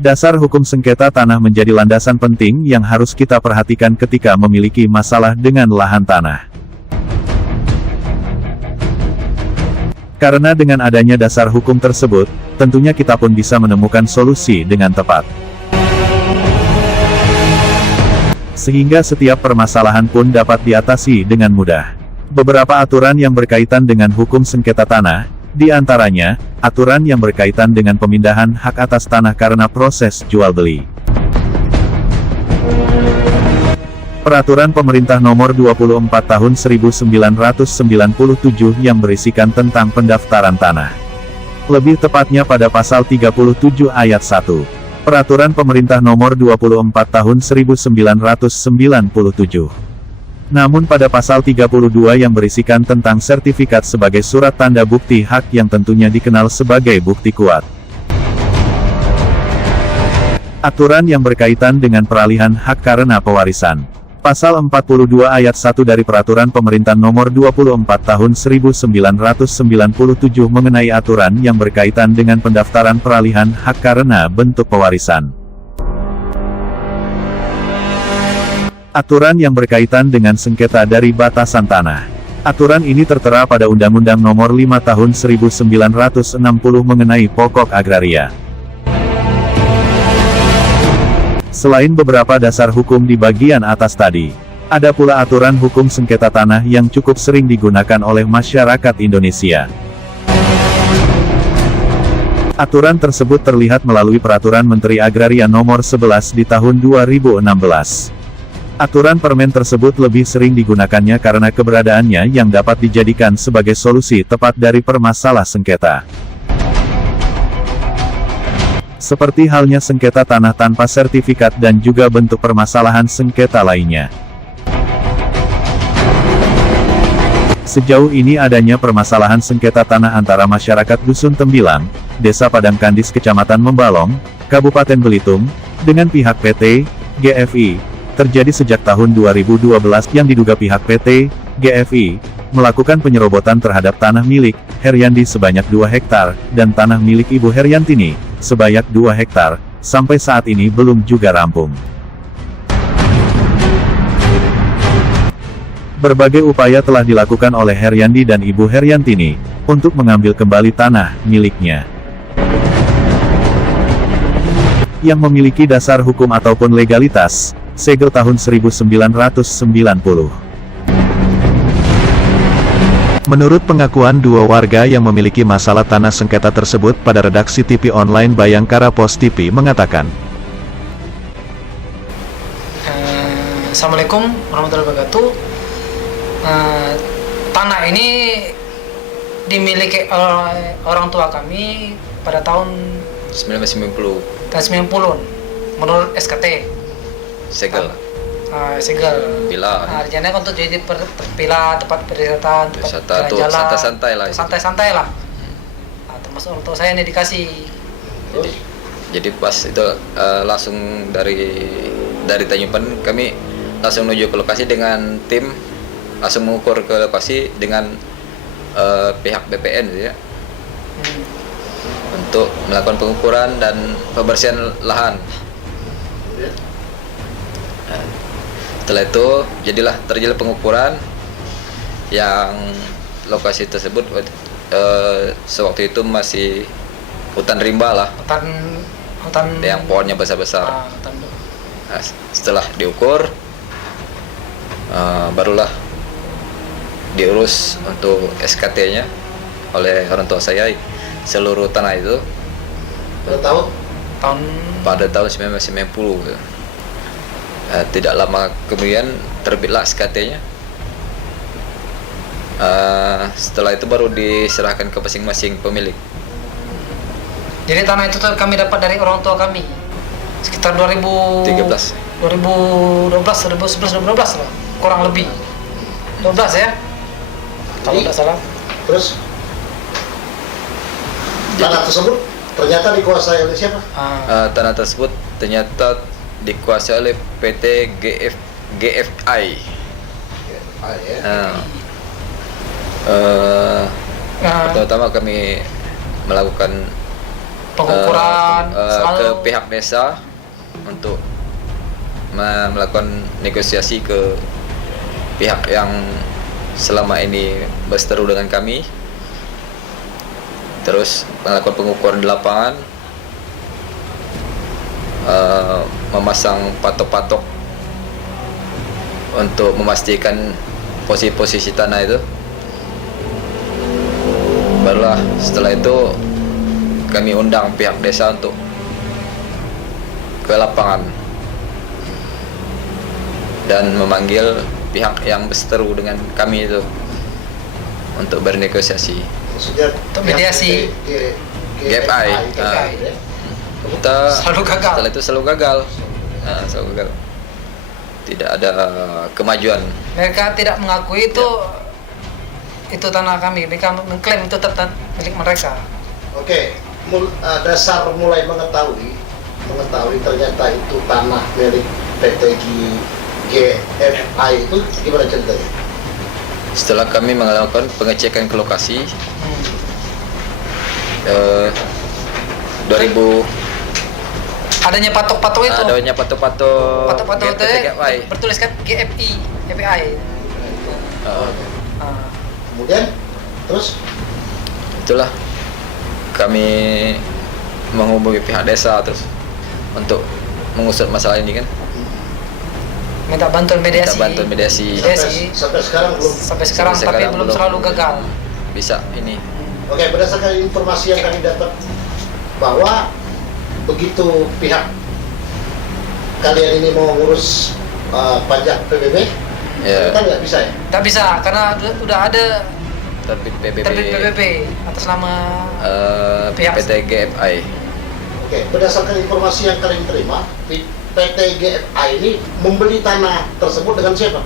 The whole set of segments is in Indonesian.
Dasar hukum sengketa tanah menjadi landasan penting yang harus kita perhatikan ketika memiliki masalah dengan lahan tanah. Karena dengan adanya dasar hukum tersebut, tentunya kita pun bisa menemukan solusi dengan tepat. Sehingga setiap permasalahan pun dapat diatasi dengan mudah. Beberapa aturan yang berkaitan dengan hukum sengketa tanah, di antaranya, aturan yang berkaitan dengan pemindahan hak atas tanah karena proses jual-beli. Peraturan Pemerintah Nomor 24 Tahun 1997 yang berisikan tentang pendaftaran tanah. Lebih tepatnya pada Pasal 37 Ayat 1. Peraturan Pemerintah Nomor 24 Tahun 1997. Namun pada pasal 32 yang berisikan tentang sertifikat sebagai surat tanda bukti hak yang tentunya dikenal sebagai bukti kuat. Aturan yang berkaitan dengan peralihan hak karena pewarisan. Pasal 42 ayat 1 dari Peraturan Pemerintah Nomor 24 Tahun 1997 mengenai aturan yang berkaitan dengan pendaftaran peralihan hak karena bentuk pewarisan. Aturan yang berkaitan dengan sengketa dari batasan tanah. Aturan ini tertera pada Undang-Undang Nomor 5 Tahun 1960 mengenai pokok agraria. Selain beberapa dasar hukum di bagian atas tadi, ada pula aturan hukum sengketa tanah yang cukup sering digunakan oleh masyarakat Indonesia. Aturan tersebut terlihat melalui Peraturan Menteri Agraria Nomor 11 di tahun 2016. Aturan permen tersebut lebih sering digunakannya karena keberadaannya yang dapat dijadikan sebagai solusi tepat dari permasalahan sengketa. Seperti halnya sengketa tanah tanpa sertifikat dan juga bentuk permasalahan sengketa lainnya. Sejauh ini adanya permasalahan sengketa tanah antara masyarakat Dusun Tembilang, Desa Padangkandis Kecamatan Membalong, Kabupaten Belitung, dengan pihak PT, GFI, terjadi sejak tahun 2012 yang diduga pihak PT, GFI, melakukan penyerobotan terhadap tanah milik Heriandi sebanyak 2 hektar, dan tanah milik Ibu Heriantini, sebanyak 2 hektar, sampai saat ini belum juga rampung. Berbagai upaya telah dilakukan oleh Heriandi dan Ibu Heriantini, untuk mengambil kembali tanah miliknya. Yang memiliki dasar hukum ataupun legalitas, segel tahun 1990. Menurut pengakuan dua warga yang memiliki masalah tanah sengketa tersebut pada redaksi TV online Bayangkara Pos TV mengatakan, Assalamualaikum warahmatullahi wabarakatuh. Tanah ini dimiliki oleh orang tua kami pada tahun 1990. tahun 90 menurut SKT. Segel. Segel. Pila. Artinya untuk jadi pila, tempat perisata, tempat jalan-jalan, santai-santai lah. Santai-santai lah. Termasuk orang tua saya ini dikasih. Jadi pas itu langsung dari Tanjung kami langsung menuju ke lokasi dengan tim, langsung mengukur ke lokasi dengan pihak BPN ya. Untuk melakukan pengukuran dan pembersihan lahan. Setelah itu terjadi pengukuran yang lokasi tersebut sewaktu itu masih hutan rimba lah, hutan yang pohonnya besar-besar. Nah, setelah diukur barulah diurus untuk SKT-nya oleh orang tua saya seluruh tanah itu pada tahun 1990. Tidak lama kemudian terbitlah SKT-nya. Setelah itu baru diserahkan ke masing-masing pemilik. Jadi tanah itu kami dapat dari orang tua kami sekitar 2011, 2012 lah, kurang lebih 12 ya, kalau tidak salah. Terus tanah tersebut ternyata dikuasai oleh siapa? Tanah tersebut ternyata dikuasai oleh PT GFI. Pertama kami melakukan pengukuran ke selalu. pihak desa untuk melakukan negosiasi ke pihak yang selama ini berseteru dengan kami, terus melakukan pengukuran di lapangan, memasang patok-patok untuk memastikan posisi-posisi tanah itu. Barulah setelah itu kami undang pihak desa untuk ke lapangan dan memanggil pihak yang berseteru dengan kami itu untuk bernegosiasi. Maksudnya Untuk mediasi. GFI. Kita Selalu gagal. Setelah itu selalu gagal. Selalu gagal. Tidak ada kemajuan. Mereka tidak mengakui itu tanah kami. Mereka mengklaim itu tetap milik mereka. Oke, dasar mulai mengetahui ternyata itu tanah milik PT GFI itu gimana ceritanya? Setelah kami melakukan pengecekan ke lokasi 2000 Adanya patok-patok itu. adanya patok-patok Patok-patok itu GFI. bertuliskan GFI. Kemudian terus Itulah kami menghubungi pihak desa terus untuk mengusut masalah ini kan. Minta bantuan mediasi. Kita bantu mediasi. sampai sekarang belum. Sampai sekarang, Sampai tapi sekarang belum belum. selalu gagal. Bisa ini. Oke, berdasarkan informasi yang kami dapat bahwa begitu pihak kalian ini mau ngurus pajak PBB, Ya. kita nggak bisa ya? Tidak bisa karena udah ada Terbit PBB, terbit PBB atas nama pihak. PT GFI. Oke, berdasarkan informasi yang kalian terima, PT GFI ini membeli tanah tersebut dengan siapa?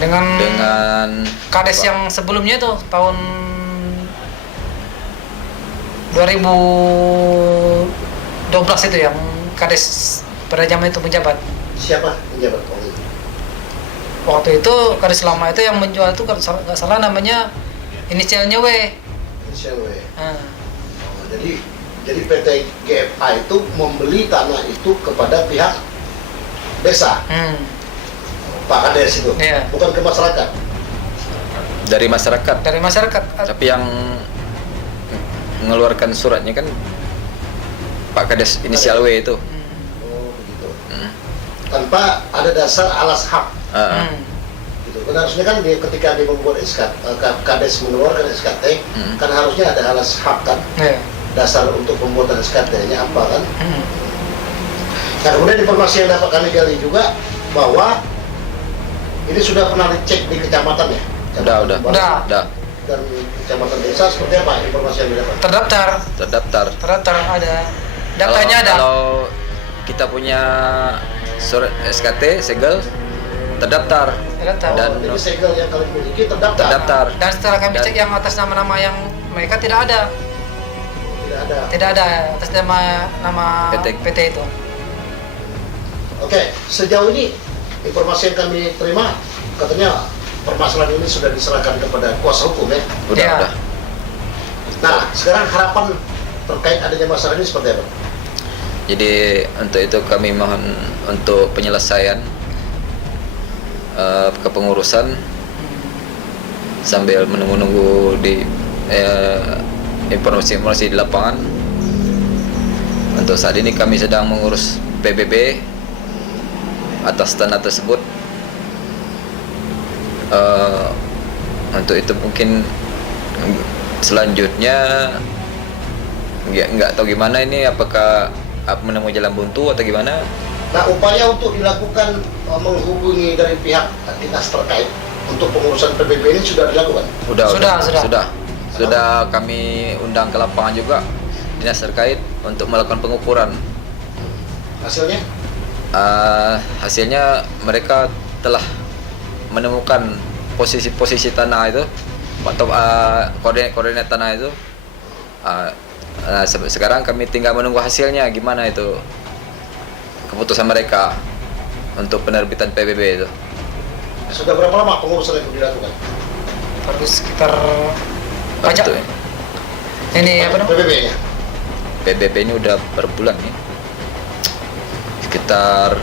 dengan kades yang sebelumnya tuh tahun 2012 itu yang kades pada zaman itu menjabat. Siapa penjabat waktu itu? Waktu itu kades lama itu yang menjual itu kalau nggak salah namanya inisialnya W. Inisial W. Nah, Oh, jadi PT GFI itu membeli tanah itu kepada pihak desa, Pak Kades itu, Iya. bukan ke masyarakat. Dari masyarakat. dari masyarakat. Tapi yang mengeluarkan suratnya kan Pak Kades inisial W itu. Oh begitu. Hmm. Tanpa ada dasar alas hak. Hmm. Gitu. Kan harusnya kan ketika dia membuat Kades mengeluarkan SKT, kan harusnya ada alas hak kan, Iya. dasar untuk pembuatan SKT-nya apa kan? Hmm. Nah kemudian informasi yang dapat kami gali juga bahwa ini sudah pernah dicek di kecamatan ya? Udah. Udah. Dan kecamatan desa seperti apa informasi yang didapat? Terdaftar ada datanya ada. Kalau kita punya surat SKT segel terdaftar dan Jadi segel yang kalian miliki terdaftar. Dan setelah kami Dan- cek yang atas nama-nama yang mereka tidak ada Tidak ada. atas nama PT. PT itu. Oke, sejauh ini informasi yang kami terima katanya permasalahan ini sudah diserahkan kepada kuasa hukum ya. Iya. udah. Nah, sekarang harapan terkait adanya masalah ini seperti apa? Jadi untuk itu kami mohon untuk penyelesaian kepengurusan sambil menunggu di informasi di lapangan. Untuk saat ini kami sedang mengurus PBB atas tanah tersebut. Untuk itu mungkin selanjutnya nggak tahu gimana ini, apakah menemui jalan buntu atau gimana. Nah, upaya untuk dilakukan menghubungi dari pihak dinas terkait untuk pengurusan PBB ini sudah dilakukan. Sudah kami undang ke lapangan juga dinas terkait untuk melakukan pengukuran. Hasilnya? Hasilnya mereka telah menemukan posisi-posisi tanah itu atau koordinat tanah itu. Sekarang kami tinggal menunggu hasilnya gimana itu keputusan mereka untuk penerbitan PBB itu. Sudah berapa lama pengurusan itu dilakukan? Baru sekitar pajak Untuk ini apa namanya? PBB-nya? PBB ini udah berbulan ya, sekitar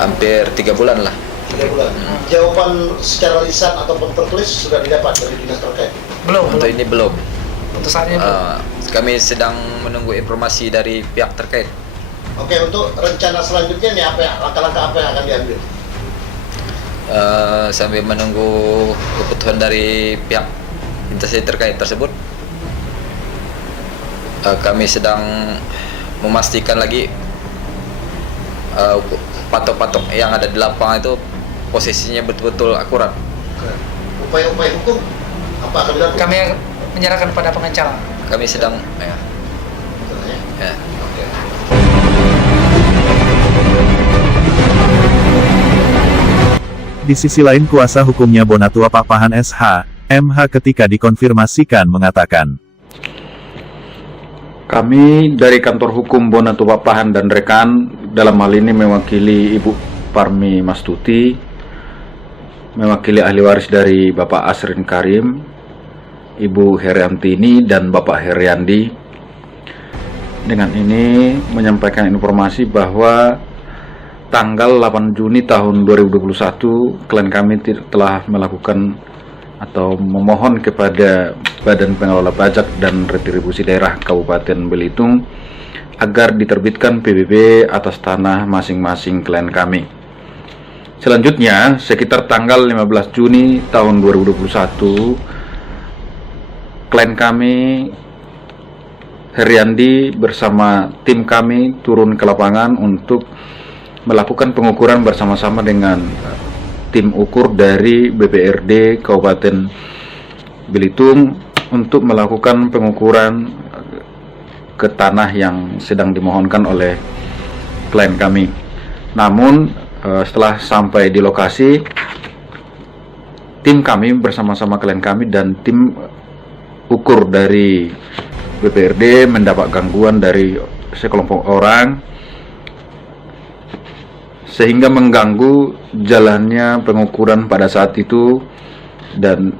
hampir 3 bulan lah. 3 bulan. Jawaban secara lisan ataupun tertulis sudah didapat dari dinas terkait? Belum. Untuk ini belum. Untuk saat ini belum. Kami sedang menunggu informasi dari pihak terkait. Oke, untuk rencana selanjutnya nih apa ya? Langkah-langkah apa yang akan diambil? Sambil menunggu keputusan dari pihak instansi terkait tersebut, kami sedang memastikan lagi patok-patok yang ada di lapangan itu posisinya betul-betul akurat. Upaya-upaya hukum apa akan dilakukan? Kami menyerahkan pada pengacara. Kami sedang ya. Oke. Di sisi lain kuasa hukumnya Bonatua Papahan SH, MH ketika dikonfirmasikan mengatakan, kami dari kantor hukum Bonatua Papahan dan rekan dalam hal ini mewakili Ibu Parmi Mastuti, mewakili ahli waris dari Bapak Asrin Karim, Ibu Heriantini dan Bapak Heriandi. Dengan ini menyampaikan informasi bahwa tanggal 8 Juni tahun 2021 klien kami telah melakukan atau memohon kepada Badan Pengelola Pajak dan Retribusi Daerah Kabupaten Belitung agar diterbitkan PBB atas tanah masing-masing klien kami. Selanjutnya, sekitar tanggal 15 Juni tahun 2021, klien kami Heriandi bersama tim kami turun ke lapangan untuk melakukan pengukuran bersama-sama dengan tim ukur dari BPRD Kabupaten Belitung untuk melakukan pengukuran ke tanah yang sedang dimohonkan oleh klien kami. Namun setelah sampai di lokasi, tim kami bersama-sama klien kami dan tim ukur dari BPRD mendapat gangguan dari sekelompok orang sehingga mengganggu jalannya pengukuran pada saat itu, dan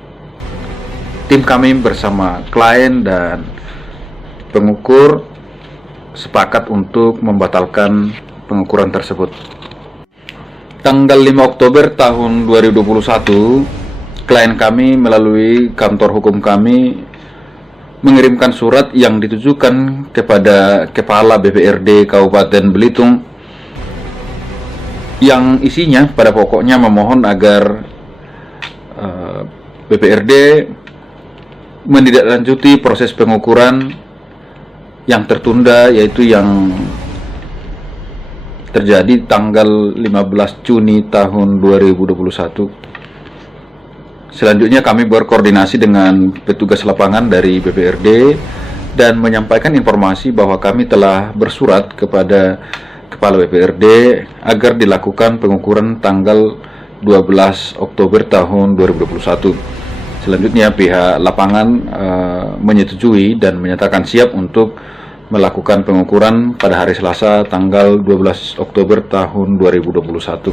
tim kami bersama klien dan pengukur sepakat untuk membatalkan pengukuran tersebut. Tanggal 5 Oktober tahun 2021, klien kami melalui kantor hukum kami mengirimkan surat yang ditujukan kepada Kepala BPRD Kabupaten Belitung yang isinya pada pokoknya memohon agar BPRD menindaklanjuti proses pengukuran yang tertunda, yaitu yang terjadi tanggal 15 Juni tahun 2021. Selanjutnya kami berkoordinasi dengan petugas lapangan dari BPRD dan menyampaikan informasi bahwa kami telah bersurat kepada Kepala BPRD agar dilakukan pengukuran tanggal 12 Oktober tahun 2021. Selanjutnya pihak lapangan menyetujui dan menyatakan siap untuk melakukan pengukuran pada hari Selasa tanggal 12 Oktober tahun 2021.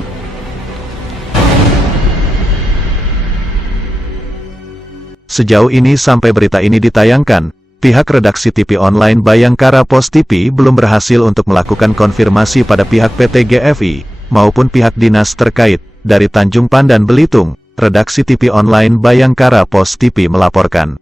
Sejauh ini sampai berita ini ditayangkan, pihak redaksi TV online Bayangkara Pos TV belum berhasil untuk melakukan konfirmasi pada pihak PT GFI, maupun pihak dinas terkait. Dari Tanjung Pandan Belitung, redaksi TV online Bayangkara Pos TV melaporkan.